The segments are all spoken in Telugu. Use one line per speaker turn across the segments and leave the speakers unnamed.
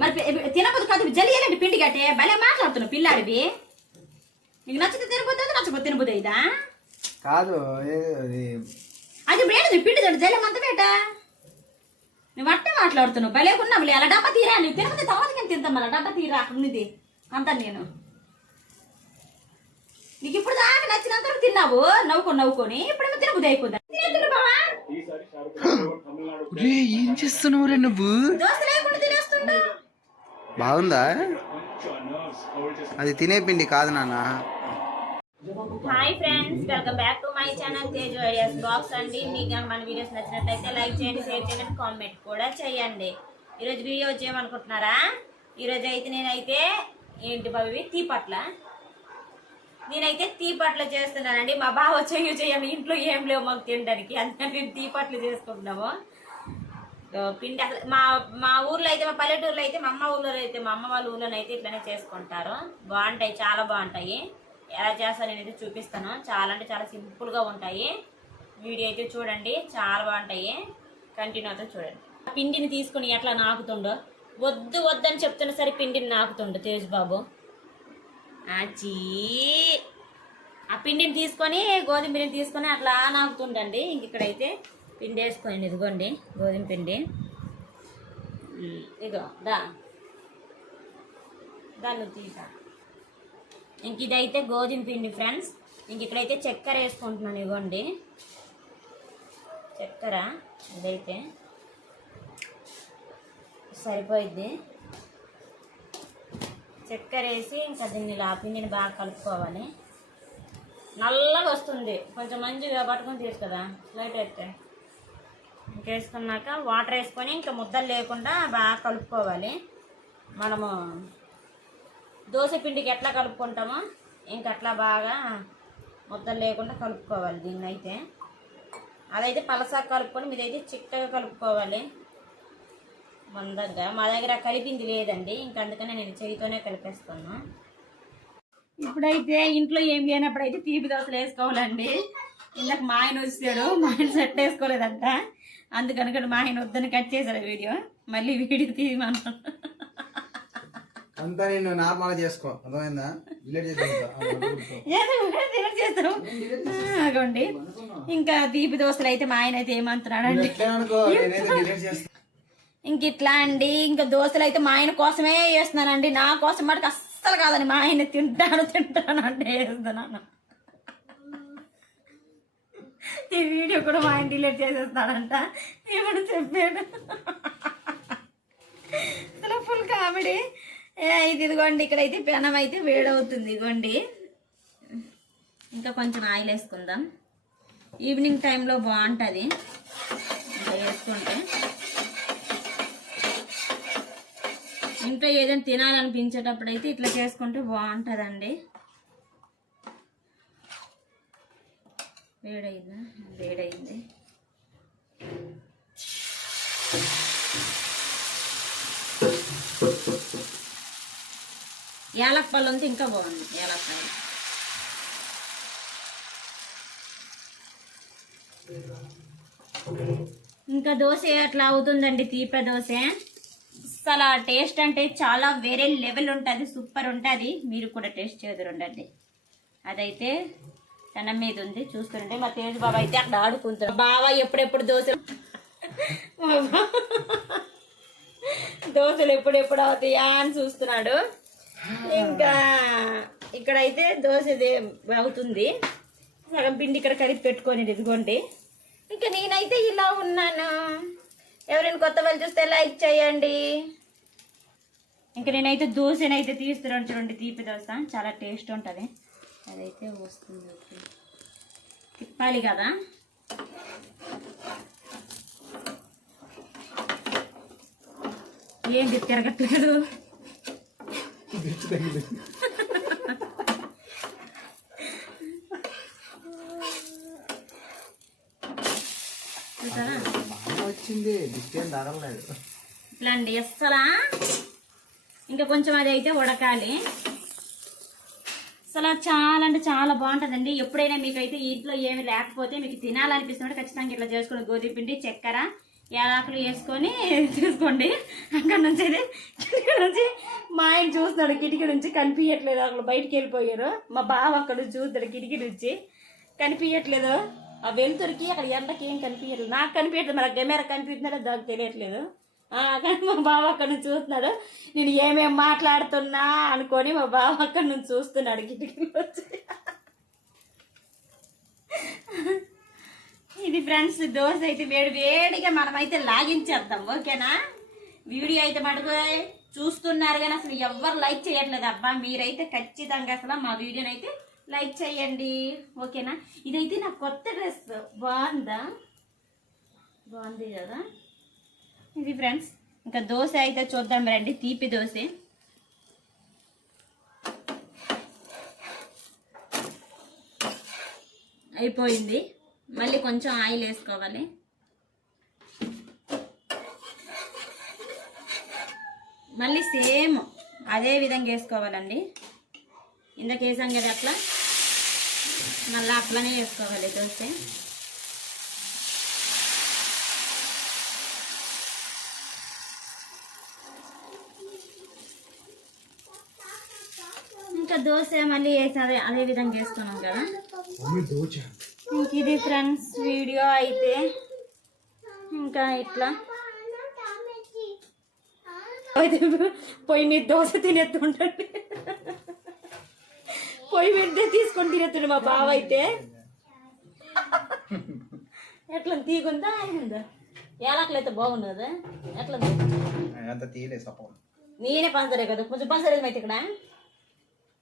మరి తినబోదు కాదు జలియాలండి పిండి కట్టే భలే మాట్లాడుతున్నావు పిల్లాడివి నీకు నచ్చితే తినబోతుంది నచ్చకపోతే తినబోదు ఇదా?
కాదు అది
అది బేడది పిండి తోటి జలం అంత బేట? నువ్వు అట్టే మాట్లాడుతున్నావు భలే ఉన్నావులే అలా డబ్బా తీరా? నువ్వు తినకపోతే తర్వాత తింటాం మళ్ళీ డబ్బా తీరా? అక్కడ ఉన్నది అంతా నేను. నీకు ఇప్పుడు దాకా నచ్చినంత వరకు తిన్నావు నవ్వుకొని నవ్వుకొని ఇప్పుడేమో తినబుద్ధి
రే ఏం చేస్తున్నావు రే నువ్వు బాగుందా? అది తినే పిండి కాదు నాన్న.
Hi friends welcome back to my channel Teju ideas box అండి. మీకు మన వీడియోస్ నచ్చినట్లయితే లైక్ చేయండి షేర్ చేయండి కామెంట్ కూడా చేయండి. ఈరోజు వీడియో చేయమనుకుంటున్నారా ఈరోజు అయితే నేనైతే ఏంటి బాబు తీపట్ల. నేనైతే తీపట్లు చేస్తున్నానండి. మా బావ చెయ్యి చేయండి. ఇంట్లో ఏం లేవు మాకు తినడానికి. అందుకని మేము తీపట్లు చేసుకుంటున్నాము. పిండి అసలు మా మా ఊర్లో అయితే మా పల్లెటూరులో అయితే మా అమ్మ ఊర్లో అయితే మా అమ్మ వాళ్ళ ఊర్లో అయితే ఇట్లనే చేసుకుంటారు. బాగుంటాయి చాలా బాగుంటాయి. ఎలా చేస్తాను నేనైతే చూపిస్తాను. చాలా అంటే చాలా సింపుల్గా ఉంటాయి. వీడియో అయితే చూడండి చాలా బాగుంటాయి. కంటిన్యూ అయితే చూడండి. ఆ పిండిని తీసుకుని ఎట్లా నాకుతుండో? వద్దు వద్దని చెప్తున్నా సరే పిండిని నాకుతుండు తేజ్ బాబు ఆ పిండిని తీసుకొని గోధుమ పిండిని తీసుకొని అట్లా నాకుతుండండి. ఇంక ఇక్కడైతే పిండి వేసుకోండి ఇదిగోండి గోధుమ పిండి. ఇదిగో దా. దాన్ని తీసా. ఇంక ఇదైతే గోధుమ పిండి ఫ్రెండ్స్. ఇంక ఇక్కడైతే చక్కెర వేసుకుంటున్నాను ఇదిగోండి. చక్కెర ఇదైతే సరిపోయిద్ది. చక్కెర వేసి ఇంకా దీన్ని ఇలా ఆ పిండిని బాగా కలుపుకోవాలి. నల్లగా వస్తుంది. కొంచెం మంచిగా పట్టుకొని తీసు కదా లైట్ అయితే. ఇంకేసుకున్నాక వాటర్ వేసుకొని ఇంకా ముద్దలు లేకుండా బాగా కలుపుకోవాలి. మనము దోశ పిండికి ఎట్లా కలుపుకుంటామో ఇంక అట్లా బాగా ముద్దలు లేకుండా కలుపుకోవాలి దీన్ని అయితే అదైతే పలసా కలుపుకొని మీదైతే చిక్కగా కలుపుకోవాలి. మందంగా. మా దగ్గర కలిపింది లేదండి. ఇంకా అందుకనే నేను చేయితోనే కలిపేస్తున్నాను ఇప్పుడైతే ఇంట్లో ఏం లేనప్పుడు అయితే తీపి దోశలు వేసుకోవాలండి. ఇందాక మా ఆయన వచ్చాడు మా ఆయన సెట్ వేసుకోలేదంట. అందుకనుక మా ఆయన వద్దని కట్ చేశాడు వీడియో. మళ్ళీ వీడియో తీయమన్నాడు.
అంతా నేను నార్మల్ చేసుకో. అర్థమైందా?
అగోండి ఇంకా. తీపి దోశలు అయితే మా ఆయన అయితే ఏమంటున్నాడు
నువ్వు
అండి
ఎట్లా అనుకో నేనైతే డిలీట్ చేస్తా.
ఇంక ఇట్లా అండి. ఇంకా దోశలు అయితే మా ఆయన కోసమే వేస్తున్నానండి. నా కోసం మటుకు అస్సలు కాదండి మా ఆయన తింటాను తింటాను అంటే వేస్తున్నాను ఈ వీడియో కూడా మా ఆయన డిలీట్ చేసేస్తాడంట. ఇప్పుడు చెప్పాడు. అసలు ఫుల్ కామెడీ. ఇది ఇదిగోండి ఇక్కడైతే పెనం అయితే వేడవుతుంది ఇదిగోండి. ఇంకా కొంచెం ఆయిల్ వేసుకుందాం. ఈవినింగ్ టైంలో బాగుంటుంది. ఇంకా వేసుకుంటే. ఇంట్లో ఏదైనా తినాలనిపించేటప్పుడు అయితే ఇట్లా చేసుకుంటే బాగుంటుందండి. వేడైందా? వేడైంది. యాలక్కాయలు ఉంటే ఇంకా బాగుంది యాలక్కాయలు ఇంకా దోశ అట్లా అవుతుందండి తీప దోశ? అసలు ఆ టేస్ట్ అంటే చాలా వేరే లెవెల్ ఉంటుంది సూపర్ ఉంటుంది. మీరు కూడా టేస్ట్ చేదురుండండి అదైతే తన మీద ఉంది. చూస్తుంటే మా తేజ్ బాబా అయితే అక్కడ ఆడుకుంటాడు బావ ఎప్పుడెప్పుడు దోశ దోశలు ఎప్పుడెప్పుడు అవుతాయా అని చూస్తున్నాడు. ఇంకా ఇక్కడైతే దోశ అవుతుంది. సగం పిండి ఇక్కడ కలిపి పెట్టుకొని ఇదిగోండి. ఇంకా నేనైతే ఇలా ఉన్నాను? ఎవరైనా కొత్త వాళ్ళు చూస్తే లైక్ చేయండి. ఇంకా నేనైతే దోశనైతే తీస్తున్నాను చూడండి తీపి దోశ. చాలా టేస్ట్ ఉంటుంది. అదైతే వస్తుంది తిప్పాలి కదా? ఏంటి తిరగట్లేదు? చూసారా?
వచ్చింది. బిస్కేం తగలలేదు.
ఇట్లా అండి అస్సలా. ఇంకా కొంచెం అది అయితే ఉడకాలి. అసలు చాలా అంటే చాలా బాగుంటుందండి. ఎప్పుడైనా మీకైతే ఇంట్లో ఏమి లేకపోతే మీకు తినాలనిపిస్తున్నట్టు ఖచ్చితంగా ఇట్లా చేసుకుని గోధుమ పిండి చక్కెర యాలకులు వేసుకొని చూసుకోండి. అక్కడ నుంచి అయితే కిటికీ నుంచి మా ఆయన చూస్తున్నాడు. కిటికీ నుంచి కనిపించట్లేదు అక్కడ బయటికి వెళ్ళిపోయారు. మా బావ అక్కడ చూస్తాడు కిటికీ నుంచి. కనిపించట్లేదు ఆ వెలుతురికి అక్కడ ఎండకి ఏం కనిపించట్లేదు నాకు కనిపించట్లేదు మరి కెమెరా కనిపిస్తుందో దానికి తెలియట్లేదు. అక్కడ కానీ మా బావ అక్కడ నుంచి చూస్తున్నాడు. నేను ఏమేమి మాట్లాడుతున్నా అనుకొని మా బావ అక్కడ నుంచి చూస్తున్నాడు కిటికీలో వచ్చి ఇది ఫ్రెండ్స్ దోశ అయితే వేడి వేడిగా మనమైతే లాగించేద్దాం. ఓకేనా? వీడియో అయితే మటుకు చూస్తున్నారు కానీ అసలు ఎవ్వరు లైక్ చేయట్లేదు. అబ్బా మీరైతే ఖచ్చితంగా అసలు మా వీడియోని అయితే లైక్ చేయండి. ఓకేనా? ఇదైతే నా కొత్త డ్రెస్. బాగుందా? బాగుంది కదా? ఇది ఫ్రెండ్స్ ఇంకా దోశ అయితే చూద్దాం రండి తీపి దోశ. అయిపోయింది. మళ్ళీ కొంచెం ఆయిల్ వేసుకోవాలి. మళ్ళీ సేమ్ అదే విధంగా వేసుకోవాలండి. ఇందాక వేసాం కదా అట్లా. మళ్ళీ అట్లనే వేసుకోవాలి దోశ ఇంకా దోశ మళ్ళీ వేసి అదే అదే విధంగా వేసుకున్నాం కదా. ఇంక ఇది ఫ్రెండ్స్ వీడియో అయితే. ఇంకా ఇట్లా. అయితే పొయ్యి దోశ తినేస్తుంటండి పొయ్యి మీద తీసుకొని తినేస్తుండే మా బావ అయితే ఎట్లా తీగుందా ఆగిందా ఏలకలైతే బాగున్నదా ఎట్లా
అంత తీయలే సపం.
నేనే పంచరే కదా కొంచెం పంచలేదు అయితే ఇక్కడ?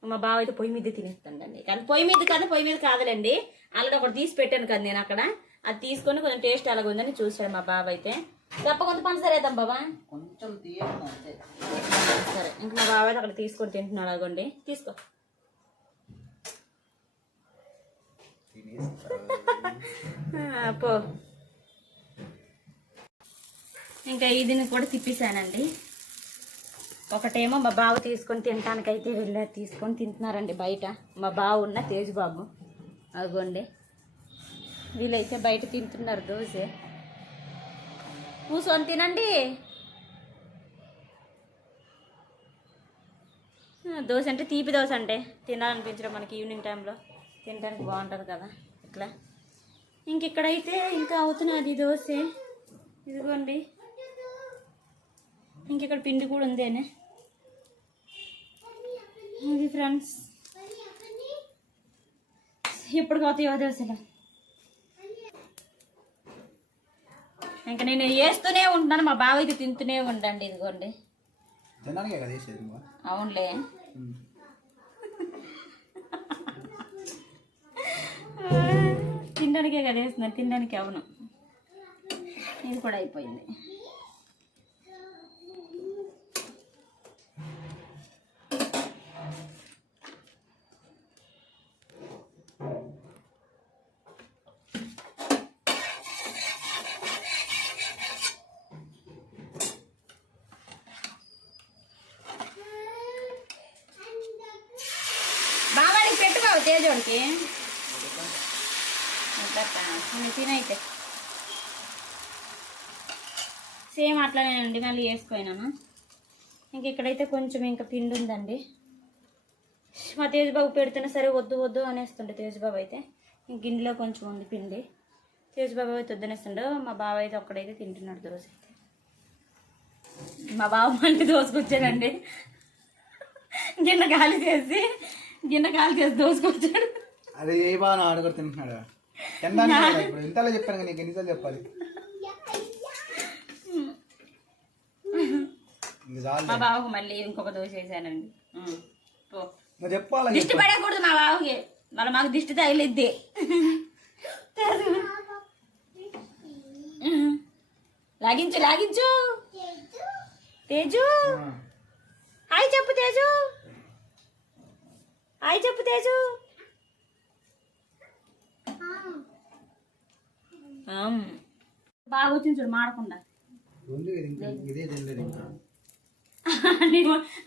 మా బావ అయితే పొయ్యి మీద తినేస్తాడండి కానీ పొయ్యి మీద కాదు పొయ్యి మీద కాదులేండి. ఆల్రెడీ ఒకటి తీసి పెట్టాను కదా నేను అక్కడ. అది తీసుకొని కొంచెం టేస్ట్ అలాగ ఉందని చూసాడు మా బావ అయితే తప్ప కొంత పంచదార వేద్దాం బాబా
కొంచెం
సరే ఇంక మా బావ అయితే అక్కడ తీసుకొని తింటున్నాడు అలాగోండి తీసుకో. పో ఇంకా ఇదిని కూడా తిప్పేశానండి. ఒకటేమో మా బావ తీసుకొని తినటానికైతే వెళ్ళారు తీసుకొని తింటున్నారండి బయట. మా బావ ఉన్న తేజుబాబు. అగోండి అదిగోండి. వీళ్ళైతే బయట తింటున్నారు దోశ. కూర్చొని తినండి. దోశ అంటే తీపి దోశ అంటే తినాలనిపించడం మనకి ఈవినింగ్ టైంలో. తినడానికి బాగుంటుంది కదా. ఇట్లా ఇంక ఇక్కడైతే ఇంకా అవుతున్నది దోశ. ఇదిగోండి. ఇంక ఇక్కడ పిండి కూడా ఉందేనే ఇది ఫ్రెండ్స్. ఇప్పుడు అవుతాయో దోశలు. ఇంకా నేను వేస్తూనే ఉంటున్నాను మా బావ అయితే తింటూనే ఉండండి ఇదిగోండి. అవునులే. తినడానికే కదా వేస్తున్నారు. తినడానికి అవును. ఇది కూడా అయిపోయింది. బాబాడికి పెట్టు తేజోడికి. తినైతే. సేమ్ అట్లానేనండి మళ్ళీ వేసుకుపోయినాను. ఇంక ఇక్కడైతే కొంచెం ఇంకా పిండి ఉందండి. మా తేజ్బాబు పెడితేనే సరే వద్దు వద్దు అనేస్తుండే తేజబాబు అయితే. ఇంక గిన్నెలో కొంచెం ఉంది పిండి. తేజ్బాబు అయితే వద్దనేస్తుండే మా బావ అయితే ఒక్కడైతే తింటున్నాడు దోశ అయితే. మా బావ మళ్ళీ దోసుకొచ్చాడండి. గిన్నె ఖాళీ చేసి గిన్నె ఖాళీ చేసి దోసుకొచ్చాడు.
అదే ఏ బాగా ఆడుకొని తింటున్నాడు? ఇప్పుడు. ఇంతలో చెప్పాను నీకు ఎన్నిసార్లు చెప్పాలి?
మా బావకు మళ్ళీ ఇంకొక దోశ వేసానండి.
నువ్వు చెప్పాలి
దిష్టి పడకూడదు మా బావకి. మళ్ళీ మాకు దిష్టి తగిలిద్ది. లాగించు లాగించు. తేజు. హాయ్ చెప్పు తేజు. హాయ్ చెప్పు తేజు. బాగా వచ్చింది చూడు మాడకుండా.
ఉంది ఇది ఇంకా ఇదే తినలేదు ఇంకా.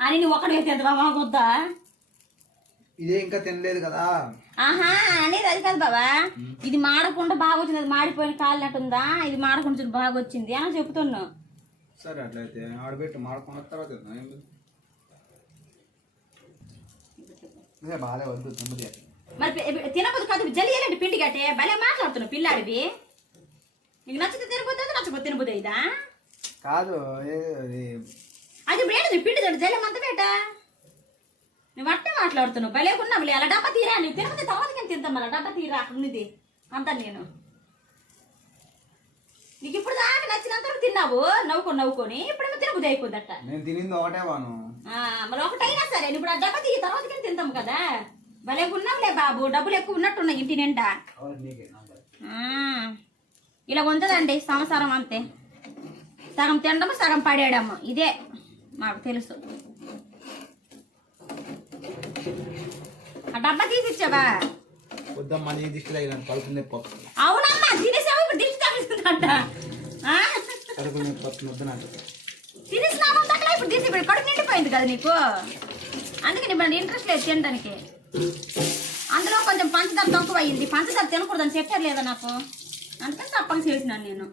అని నువ్వు- ఒకటి
ఇదే ఇంకా తినలేదు కదా.
ఆహా అనేది అది కాదు బాబా. ఇది మాడకుండా బాగా వచ్చింది అది మాడిపోయిన కాలినట్టుందా ఇది మాడకుండా చూడు బాగా వచ్చింది. అని చెప్తున్నావు
సరే అట్లయితే ఆడబెట్టు మాడకుండా తర్వాత తిందాం. ఏం లేదు. ఇదే బాగా వద్దు తొమ్మిది
మరి తినబోదు కాదు జల్లి పిండి కట్టే భలే మాట్లాడుతున్నావు పిల్లాడివి. నీకు నచ్చితే తినబోతుంది నచ్చకపోతే తినబోదు ఇదా
కాదు అది
ఏంటిది పిండి తోటి జల్లి అంత బేట నువ్వు అట్టే మాట్లాడుతున్నావు. భలే ఉన్నావులే అలా డబ్బా తీరా? నువ్వు తినబోతే తర్వాత కానీ తింటాం మళ్ళీ. డబ్బా తీరా? ఉన్నది. అంతా నేను. నీకు ఇప్పుడు దాకా నచ్చినంత వరకు తిన్నావు. నవ్వుకొని నవ్వుకొని ఇప్పుడేమో తినబుద్ధి అయిపోద్దట
నేను తినింది ఒకటే వాను.
ఆ, మరి ఒకటైనా సరే. ఇప్పుడు ఆ డబ్బా తీయి తర్వాత కానీ తింటాం కదా. భలే బాబు. డబ్బులు ఎక్కువ ఉన్నట్టున్నాయి ఇంటి నిండా
అవును నీకే నంబర్.
ఆ, ఇలా ఉంటుందండి సంసారం అంతే. సగం తినడము సగం పడేయడము. ఇదే మాకు తెలుసు. ఆ డబ్బా తీసి ఇచ్చావా
వద్దమ్మా నీ దిష్టి తగిన కడుపు నొప్పి వస్తుంది.
అవునమ్మా తినేసావు? ఇప్పుడు దిష్టి తగులుతుందంట ఆ?
కడుపు నొప్పి వస్తుంది వద్దు నాకు
తినేసినావు? అంతట్లా ఇప్పుడు తీసి ఇప్పుడు కడుపు నిండిపోయింది కదా నీకు? అందుకని ఇప్పుడు ఇంట్రెస్ట్ లేదు తినడానికి. అందులో కొంచెం పంచదార తక్కువ అయ్యింది. పంచదార తినకూడదని చెప్పారు లేదా నాకు? అందుకని తప్పక చేసినాను నేను.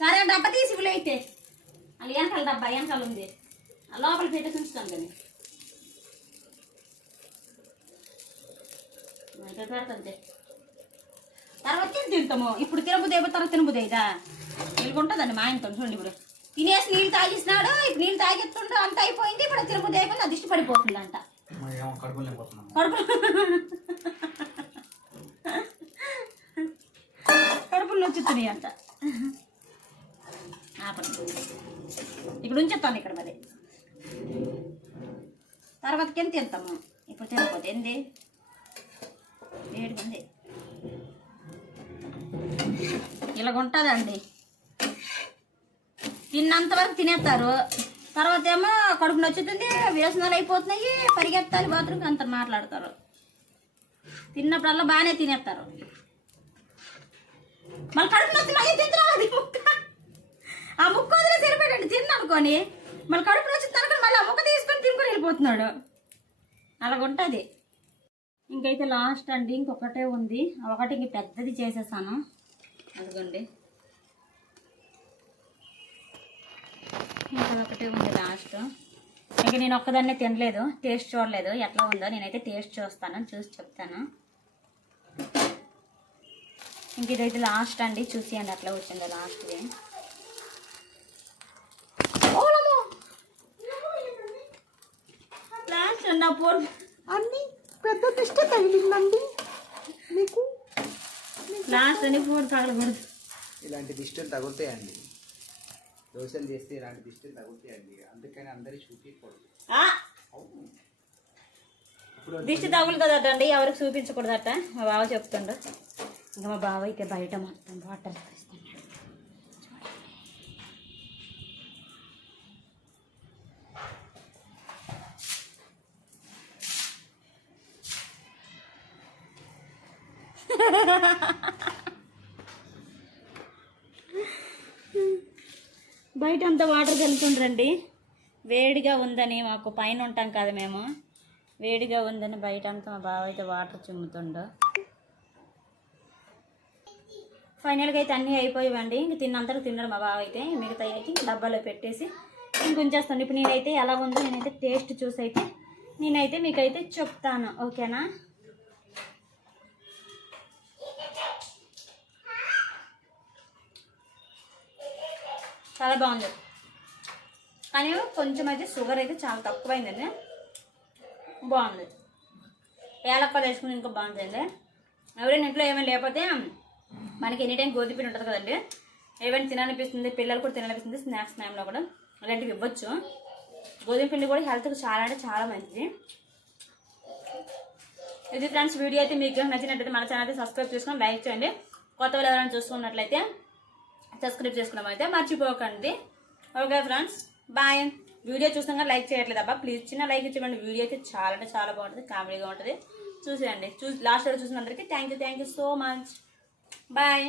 సరే డబ్బా తీసి ఇవ్వలే అయితే. అది వెనకాల డబ్బా వెనకాల ఉంది. ఆ లోపల పెట్టేసి ఉంచుతాను కానీ పెడతంతే తర్వాత తిని తింటాము? ఇప్పుడు తినబుద్ది అయిపోయి తర్వాత తినబుద్ది అయిదా నిలుకుంటుందండి మా ఆయనతో చూడండి ఇప్పుడు. తినేసి నీళ్ళు తాగిస్తున్నాడు ఇప్పుడు నీళ్ళు తాగిస్తుండో అంత అయిపోయింది ఇప్పుడు తినబుద్ది అయిపోయింది అది దిష్టి పడిపోతుంది అంట కడుపులు నొచ్చుతున్నాయి అంట ఆపండి. ఇప్పుడు ఉంచుతాను ఇక్కడ మరి. తర్వాతకి ఎంత తింటాము. ఇప్పుడు తినకపోతే ఏంది? వేడిగుంది ఇలాగ ఉంటుందండి. తిన్నంత వరకు తినేస్తారు. తర్వాత ఏమో కడుపు నచ్చుతుంది వ్యసనాలు అయిపోతున్నాయి పరిగెత్తాలి బాత్రూమ్కి అంత మాట్లాడతారు. తిన్నప్పుడల్లా బాగానే తినేస్తారు. మళ్ళీ కడుపు నచ్చిన అయ్యి తింటున్నావు ముక్క. ఆ ముక్క వదిలే సరిపోయాడు తిన్న మళ్ళీ కడుపు నొచ్చి అనుకొని మళ్ళీ ఆ ముక్క తీసుకొని తినుకొని వెళ్ళిపోతున్నాడు. అలాగ ఉంటుంది ఇంకైతే లాస్ట్ అండి ఇంకొకటే ఉంది. ఒకటి ఇంక పెద్దది చేసేసాను. అదిగోండి. ఇంకా ఒకటే ఉంది లాస్ట్. ఇంక నేను ఒక్కదాన్నే తినలేదు టేస్ట్ చూడలేదు. ఎట్లా ఉందో నేనైతే టేస్ట్ చూస్తాను చూసి చెప్తాను. ఇంక ఇదైతే లాస్ట్ అండి. చూసేయండి ఎట్లా వచ్చిందో లాస్ట్ది లాస్ట్ నా పోర్
అన్ని పెద్ద దిష్టి తగిలిందండి. మీకు?
లాస్ట్ అని తగలకూడదు.
ఇలాంటి దిష్టిలు తగులుతాయండి. దోశలు చేస్తే ఇలాంటి దిష్టిలు తగులుతాయండి. అందుకని అందరి చూపించకూడదు.
ఆ! దిష్టి తగులుతుందట అండి ఎవరికి చూపించకూడదట? మా బావ చెప్తుండు. ఇంకా మా బావ అయితే బయట మొత్తం వాటర్ వేస్తున్నాడు. బయట అంతా వాటర్ చల్లుతుండ్రండి వేడిగా ఉందని మాకు పైన ఉంటాం కదా మేము. వేడిగా ఉందని బయట అంతా మా బావ అయితే వాటర్ చిమ్ముతుండు. ఫైనల్గా అయితే అన్నీ అయిపోయావండి. ఇంక తిన్నంతకు తిన్నాడు మా బావ అయితే. మిగతా అయితే ఇంక డబ్బాలో పెట్టేసి ఇంకొంచేస్తాను ఇప్పుడు నేనైతే ఎలా ఉందో నేనైతే టేస్ట్ చూసి అయితే నేనైతే మీకైతే చెప్తాను. ఓకేనా? చాలా బాగుంది. కానీ కొంచెం అయితే షుగర్ అయితే చాలా తక్కువైందండి. బాగుంది. ఏలక్కలు వేసుకుని ఇంకా బాగుంటుంది ఎవరైనా ఇంట్లో ఏమైనా లేకపోతే మనకి ఎనీ టైం గోధుమ పిండి ఉంటుంది కదండి. ఏమైనా తినాలనిపిస్తుంది పిల్లలు కూడా తినాలనిపిస్తుంది స్నాక్స్ టైంలో కూడా అలాంటివి ఇవ్వచ్చు. గోధుమ పిండి కూడా హెల్త్కి చాలా అంటే చాలా మంచిది. ఇది ఫ్రెండ్స్ వీడియో అయితే మీకు నచ్చినట్లయితే మన ఛానల్ అయితే సబ్స్క్రైబ్ చేసుకొని లైక్ చేయండి. కొత్త వాళ్ళు ఎవరైనా చూసుకున్నట్లయితే సబ్స్క్రైబ్ చేసుకున్నాం అయితే మర్చిపోకండి. ఓకే ఫ్రెండ్స్ బాయ్ వీడియో చూసాక లైక్ చేయట్లేదు అబ్బా. ప్లీజ్ చిన్న లైక్ ఇచ్చేయండి వీడియో అయితే చాలా అంటే చాలా బాగుంటుంది కామెడీగా ఉంటుంది. చూసేయండి. చూసి లాస్ట్ వరకు చూసిన అందరికీ thank you thank you so much bye